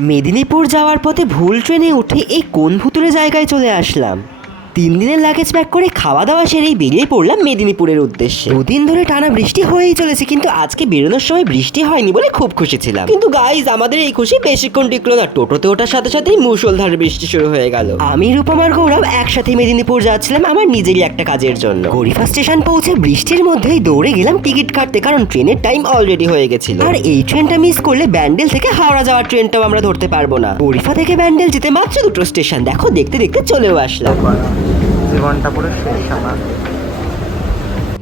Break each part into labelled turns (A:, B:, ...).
A: মেদিনীপুর যাওয়ার পথে ভুল ট্রেনে উঠে এই কোন ভুতুরে জায়গায় চলে আসলাম? তিন দিনের লাগেজ প্যাক করে খাওয়া দাওয়া সেরেই বেরিয়ে পড়লাম মেদিনীপুরের উদ্দেশ্যে। দুদিন ধরে টানা বৃষ্টি হয়েই চলেছে, কিন্তু আজকে বেরোনোর সময় বৃষ্টি হয়নি বলে খুব খুশি ছিলাম। কিন্তু গাইজ আমাদের এই খুশি বেশিক্ষণ টিকলো না। টোটোতে ওঠার সাথে সাথেই মুষলধার বৃষ্টি শুরু হয়ে গেল। আমি রূপমার গৌরব একসাথে মেদিনীপুর যাচ্ছিলাম আমার নিজেরই একটা কাজের জন্য। গরিফা স্টেশন পৌঁছে বৃষ্টির মধ্যেই দৌড়ে গেলাম টিকিট কাটতে, কারণ ট্রেনের টাইম অলরেডি হয়ে গেছিল। আর এই ট্রেনটা মিস করলে ব্যান্ডেল থেকে হাওড়া যাওয়ার ট্রেনটাও আমরা ধরতে পারব না। গরিফা থেকে ব্যান্ডেল যেতে মাত্র দুটো স্টেশন। দেখো, দেখতে দেখতে চলেও আসলাম।
B: জীবনটা পুরো শেষ আমার।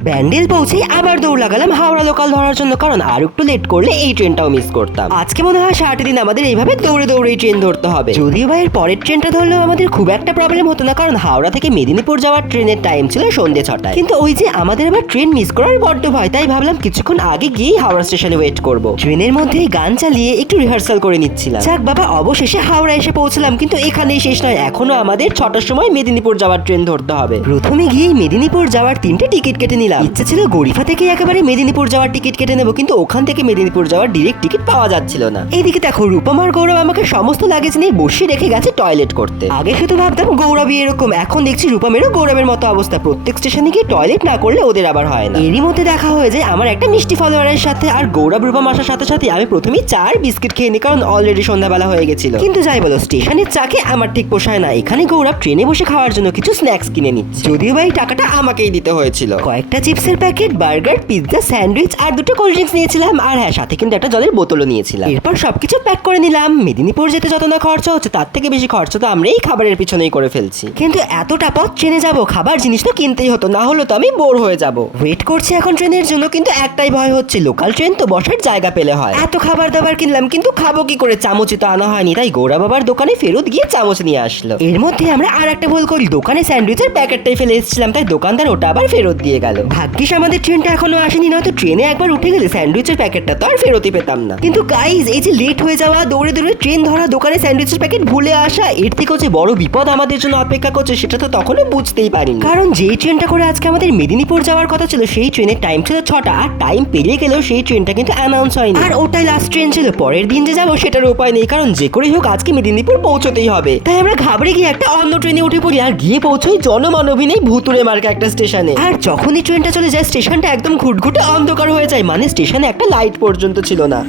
A: ব্যান্ডেল পৌঁছে আবার দৌড় লাগালাম হাওড়া লোকাল ধরার জন্য, কারণ আর একটু লেট করলে এই ট্রেনটাও মিস করতাম। আজকে মনে হয় সারাটা দিন আমাদের এইভাবে দৌড়ে দৌড়ে এই ট্রেন ধরতে হবে। যদিও বা এর পরের ট্রেনটা ধরলেও আমাদের খুব একটা প্রবলেম হতো না, কারণ হাওড়া থেকে মেদিনীপুর যাওয়ার ট্রেনের টাইম ছিল সন্ধ্যে ছটায়। কিন্তু ওই যে আমাদের আবার ট্রেন মিস করার বড্ড ভয়, তাই ভাবলাম কিছুক্ষণ আগে গিয়েই হাওড়া স্টেশনে ওয়েট করব। ট্রেনের মধ্যে গান চালিয়ে একটু রিহার্সাল করে নিচ্ছিলাম। যাক বাবা, অবশেষে হাওড়া এসে পৌঁছলাম, কিন্তু এখানেই শেষ নয়, এখনও আমাদের ছটার সময় মেদিনীপুর যাওয়ার ট্রেন ধরতে হবে। প্রথমে গিয়েই মেদিনীপুর যাওয়ার তিনটে টিকিট কেটে নিলাম। ইচ্ছে ছিল গরিফা থেকে একেবারে মেদিনীপুর যাওয়ার টিকিট কেটে নেব, কিন্তু ওখান থেকে মেদিনীপুর যাওয়ার ডিরেক্ট টিকিট পাওয়া যাচ্ছিল না। এইদিকে দেখো, রূপমার গৌরব আমাকে সমস্ত লাগেজ নিয়ে বসিয়ে রেখে গেছে টয়লেট করতে। আগে শুধু ভাবতাম গৌরবই এরকম, এখন দেখছি রূপমেরও গৌরবের মতো অবস্থা। প্রত্যেক স্টেশনে গিয়ে টয়লেট না করলে ওদের আবার হয় না। এরই মধ্যে দেখা হয়ে যায় আমার একটা মিষ্টি ফলোয়ারের সাথে, আর গৌরব রূপম আসার সাথে সাথে আমি প্রথমেই চার বিস্কিট খেয়ে নিই, কারণ অলরেডি সন্ধ্যাবেলা হয়ে গেছিল। কিন্তু যাই বলো স্টেশনের চাকে আমার ঠিক পোষায় না। এখানে গৌরব ট্রেনে বসে খাওয়ার জন্য কিছু স্ন্যাক্স কিনে নিচ্ছে। যদিও বা এই টাকাটা আমাকেই দিতে হয়েছিল। কয়েকটা চিপসের প্যাকেট বার্গার পিৎজা স্যান্ডউইচ আর দুটো কোল্ড ড্রিঙ্কস নিয়েছিলাম। আর হ্যাঁ সাথে কিন্তু একটা জলের বোতলও নিয়েছিলাম। এরপর সবকিছু প্যাক করে নিলাম। মেদিনীপুর যেতে যত না খরচা হচ্ছে তার থেকে বেশি খরচা তো আমরা এই খাবারের পিছনেই করে ফেলছি। কিন্তু এতটা পথ ট্রেনে যাব খাবার জিনিস তো কিনতেই হতো না হলে তো আমি বোর হয়ে যাব। ওয়েট করছি এখন ট্রেনের জন্য কিন্তু একটাই ভয় হচ্ছে লোকাল ট্রেন তো বসার জায়গা পেলে হয়। এত খাবার দাবার কিনলাম কিন্তু খাব কি করে? চামচই তো আনা হয়নি তাই গৌরা বাবার দোকানে ফেরত গিয়ে চামচ নিয়ে আসলো। এর মধ্যে আমরা আর একটা ভুল করি দোকানে স্যান্ডউইচের প্যাকেটটাই ফেলে এসেছিলাম তাই দোকানদার ওটা আবার ফেরত দিয়ে গেল। ভাগ্যিস আমাদের ট্রেনটা এখনও আসেনি, নয়তো ট্রেনে একবার উঠে গেলে স্যান্ডউইচের প্যাকেটটা তো আর ফেরতই পেতাম না। কিন্তু গাইজ এই যে লেট হয়ে যাওয়া, দৌড়ে দৌড়ে ট্রেন ধরা, দোকানে স্যান্ডউইচের প্যাকেট ভুলে আসা, এর থেকেও যে বড় বিপদ আমাদের জন্য অপেক্ষা করছে, সেটা তো তখনও বুঝতেই পারিনি। কারণ যেই ট্রেনটা করে আজকে আমাদের মেদিনীপুর যাওয়ার কথা ছিল, সেই ট্রেনের টাইম ছিল ছটা, আর টাইম পেরিয়ে গেলেও সেই ট্রেনটা কিন্তু অ্যানাউন্স হয়নি। আর ওটাই লাস্ট ট্রেন ছিল, পরের দিন যে যাব সেটার উপায় নেই, কারণ যে করেই হোক আজকে মেদিনীপুর পৌঁছতেই হবে। তাই আমরা ঘাবড়ে গিয়ে একটা অন্য ট্রেনে উঠে পড়ি, আর গিয়ে পৌঁছই জনমানবী নেই ভুতুরে মার্কা একটা স্টেশনে আর যখনই ট্রেনটা চলে যায় স্টেশনটা একদম ঘুটঘুটে অন্ধকার হয়ে যায়। মানে স্টেশনে একটা লাইট পর্যন্ত ছিল না।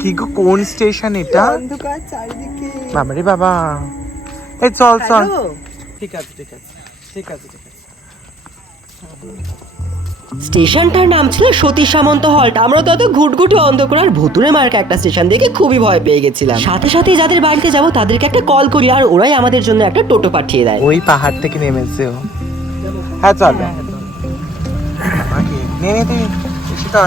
B: কি গো কোন স্টেশন এটা?
C: অন্ধকার চারিদিকে।
B: বাবারে বাবা। এই চল চল। ঠিক আছে ঠিক আছে ঠিক আছে ঠিক আছে।
A: স্টেশনটার নাম ছিল সতী সামন্ত হল্ট। আমরা তো অত ঘুটঘুটে অন্ধকার আর ভুতুরে মার্কা একটা স্টেশন দেখে খুবই ভয় পেয়ে গেছিলাম। সাথে সাথে যাদের বাড়িতে যাব তাদেরকে একটা কল করি আর ওরাই আমাদের জন্য একটা টোটো পাঠিয়ে দেয়।
B: ওই পাহাড় থেকে নেমেছে ও। হ্যাঁ চল। নেমে দে বেশি তো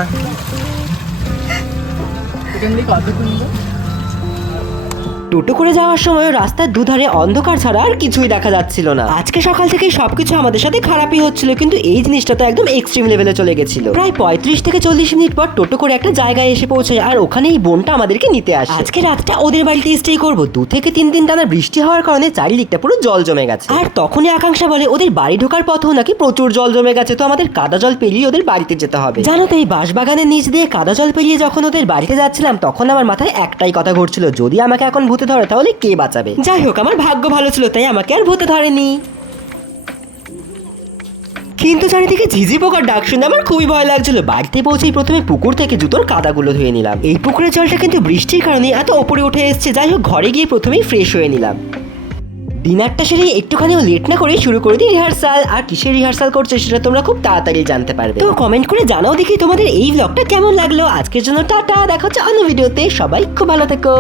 A: টোটো করে যাওয়ার সময় রাস্তার দুধারে অন্ধকার ছাড়া আর কিছুই দেখা যাচ্ছিল না। আজকে সকাল থেকে সবকিছু আমাদের সাথে খারাপই হচ্ছিল, কিন্তু এই জিনিসটা তো একদম এক্সট্রিম লেভেলে চলে গেছিল। প্রায় পঁয়ত্রিশ থেকে চল্লিশ মিনিট পর টোটো করে একটা জায়গায় এসে পৌঁছায় আর ওখানে এই বোনটা আমাদেরকে নিতে আসে। আজকে রাতটা ওদের বাড়িতে স্টে করব। দু থেকে তিন দিন টানা বৃষ্টি হওয়ার কারণে চারিদিকটা পুরো জল জমে গেছে। আর তখনই আকাঙ্ক্ষা বলে, ওদের বাড়ি ঢোকার পথও নাকি প্রচুর জল জমে গেছে, তো আমাদের কাদা জল পেরিয়ে ওদের বাড়িতে যেতে হবে। জানো তো এই বাঁশবাগানের নিচ দিয়ে কাদা জল পেরিয়ে যখন ওদের বাড়িতে যাচ্ছিলাম, তখন আমার মাথায় একটাই কথা ঘুরছিল, যদি আমাকে এখন ভূতে ধরে, তাহলে কে বাঁচাবে? যাই হোক, আমার ভাগ্য ভালো ছিল, তাই আমাকে আর ভূতে ধরেনি। কিন্তু চারিদিকে ঝিঝি পোকার ডাক শুনে আমার খুবই ভয় লাগছিল। বাড়িতে পৌঁছেই প্রথমে পুকুর থেকে জুতোর কাদাগুলো ধুয়ে নিলাম। এই পুকুরের জলটা কিন্তু বৃষ্টির কারণে এত ওপরে উঠে এসেছে। যাই হোক, ঘরে গিয়ে প্রথমেই ফ্রেশ হয়ে নিলাম। ডিনারটা সেরে একটুখানিও লেট না করে শুরু করে দিই রিহার্সাল আর কিসের রিহার্সাল করছে সেটা তোমরা খুব তাড়াতাড়ি জানতে পারবে। তো কমেন্ট করে জানাও দেখি তোমাদের এই ব্লগটা কেমন লাগল। আজকের জন্য টাটা, দেখা হচ্ছে অন্য ভিডিওতে সবাই খুব ভালো থেকো।